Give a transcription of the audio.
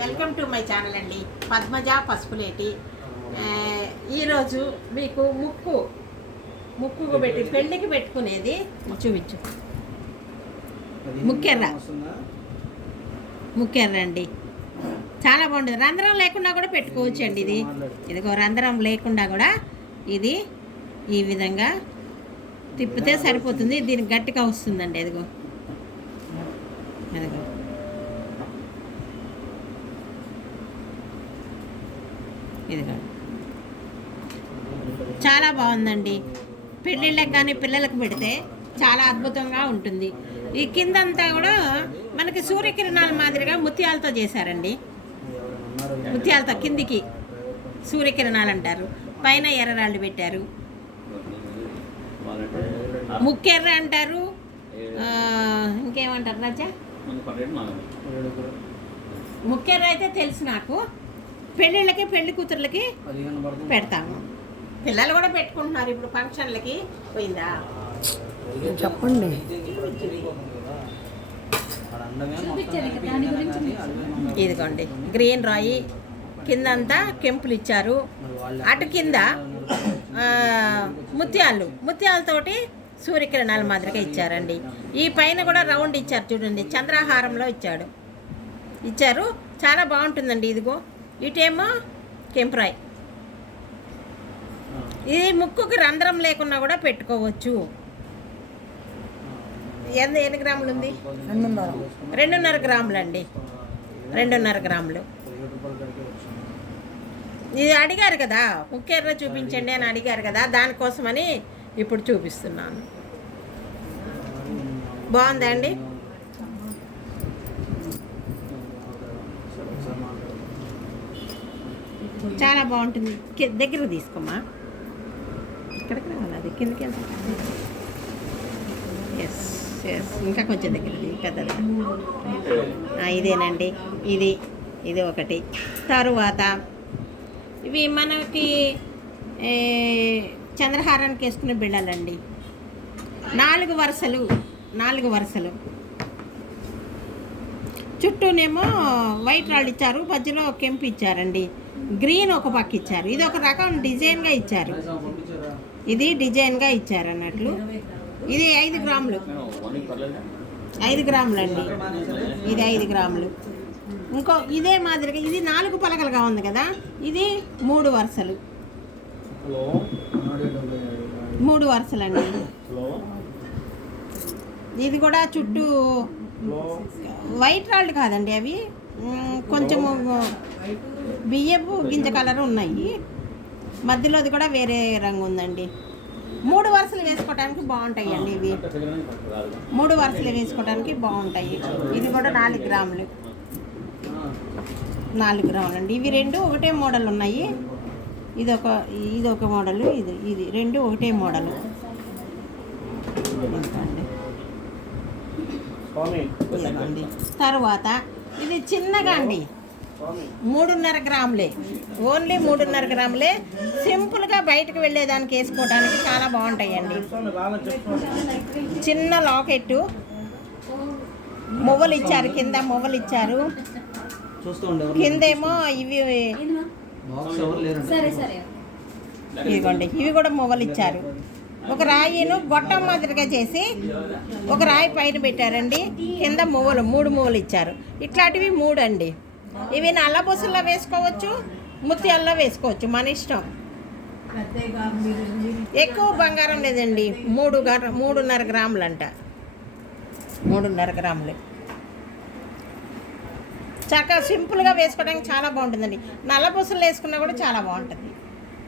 Welcome to my channel అండి, పద్మజ పసుపులేటి. ఈరోజు మీకు ముక్కు పెట్టి పెళ్ళికి పెట్టుకునేది చూపించు. ముక్కెర్ర అండి, చాలా బాగుంటుంది. రంధ్రం లేకుండా కూడా పెట్టుకోవచ్చు అండి. ఇదిగో రంధ్రం లేకుండా కూడా ఇది ఈ విధంగా తిప్పితే సరిపోతుంది. దీనికి గట్టిగా వస్తుందండి. అదిగో ఇదిగో చాలా బాగుందండి. పెళ్ళిళ్ళకి కానీ పిల్లలకు పెడితే చాలా అద్భుతంగా ఉంటుంది. ఈ కిందంతా కూడా మనకి సూర్యకిరణాల మాదిరిగా ముత్యాలతో చేశారండి. ముత్యాలతో కిందికి సూర్యకిరణాలు అంటారు, పైన ఎర్రరాళ్ళు పెట్టారు. ముక్కెర్ర అంటారు, ఇంకేమంటారు రాజా? ముక్కెర్ర అయితే తెలుసు నాకు. పెళ్ళిళ్ళకి పెళ్లి కూతుర్లకి పెడతాము. పిల్లలు కూడా పెట్టుకుంటున్నారు ఇప్పుడు ఫంక్షన్లకి. పోయిందా చెప్పండి. ఇదిగోండి గ్రీన్ రాయి, కిందంతా కెంపులు ఇచ్చారు. అటు కింద ముత్యాలతోటి సూర్యకిరణాల మాదిరిగా ఇచ్చారండి. ఈ పైన కూడా రౌండ్ ఇచ్చారు చూడండి, చంద్రహారంలో ఇచ్చారు. చాలా బాగుంటుందండి. ఇదిగో ఇటేమో కెంపురాయి. ఇది ముక్కుకి రంధ్రం లేకుండా కూడా పెట్టుకోవచ్చు. ఎన్ని గ్రాములు ఉంది? 2.5 గ్రాములు అండి. 2.5 గ్రాములు. ఇది అడిగారు కదా, ముక్కెర్ర చూపించండి అని అడిగారు కదా, దానికోసమని ఇప్పుడు చూపిస్తున్నాను. బాగుందా అండి? చాలా బాగుంటుంది. దగ్గర తీసుకోమా, ఇక్కడికి రావాలి. అది కిందకి వెళ్తుంది. ఎస్ ఇంకా కొంచెం దగ్గర పెద్దది. ఇదేనండి. ఇది ఒకటి. తరువాత ఇవి మనకి చంద్రహారానికి వేసుకునే బిళ్ళలండి. 4 వరుసలు. చుట్టూనేమో వైట్ రాళ్ళు ఇచ్చారు, మధ్యలో కెంపు ఇచ్చారండి. గ్రీన్ ఒక పక్క ఇచ్చారు. ఇది ఒక రకం డిజైన్గా ఇచ్చారు. ఇది డిజైన్గా ఇచ్చారు అన్నట్లు. ఇది 5 గ్రాములు. 5 గ్రాములు అండి. ఇది 5 గ్రాములు. ఇంకో ఇదే మాదిరిగా ఇది 4 పలకలుగా ఉంది కదా, ఇది 3 వరుసలు. 3 వరుసలండి. ఇది కూడా చుట్టూ వైట్ రాళ్ళు కాదండి, అవి కొంచెము బియ్యపు గింజ కలర్ ఉన్నాయి. మధ్యలోది కూడా వేరే రంగు ఉందండి. 3 వరుసలు వేసుకోవడానికి బాగుంటాయి అండి. ఇవి 3 వరుసలు వేసుకోవడానికి బాగుంటాయి. ఇది కూడా 4 గ్రాములు. 4 గ్రాములు అండి. ఇవి 2 ఒకటే మోడల్ ఉన్నాయి. ఇది ఒక మోడలు, ఇది 2 ఒకటే మోడలు. తర్వాత ఇది చిన్నగా అండి, 3.5 గ్రాములే. ఓన్లీ 3.5 గ్రాములే. సింపుల్గా బయటకు వెళ్ళేదానికి వేసుకోవడానికి చాలా బాగుంటాయండి. చిన్న లాకెట్టు, మువ్వలు ఇచ్చారు. కింద మువ్వలు ఇచ్చారు, కిందేమో ఇవి ఇదిగోండి. ఇవి కూడా మువ్వలు ఇచ్చారు. ఒక రాయిను గొట్టం మాదిరిగా చేసి ఒక రాయి పైన పెట్టారండి. కింద 3 మువ్వలు ఇచ్చారు. ఇట్లాంటివి 3 అండి. ఇవి నల్ల బొసుల్లో వేసుకోవచ్చు, ముత్యాల్లో వేసుకోవచ్చు, మన ఇష్టం. ఎక్కువ బంగారం లేదండి. 3.5 గ్రాములు అంట. 3.5 గ్రాములు. చక్కగా సింపుల్గా వేసుకోవడానికి చాలా బాగుంటుందండి. నల్ల బొసులు వేసుకున్నా కూడా చాలా బాగుంటుంది.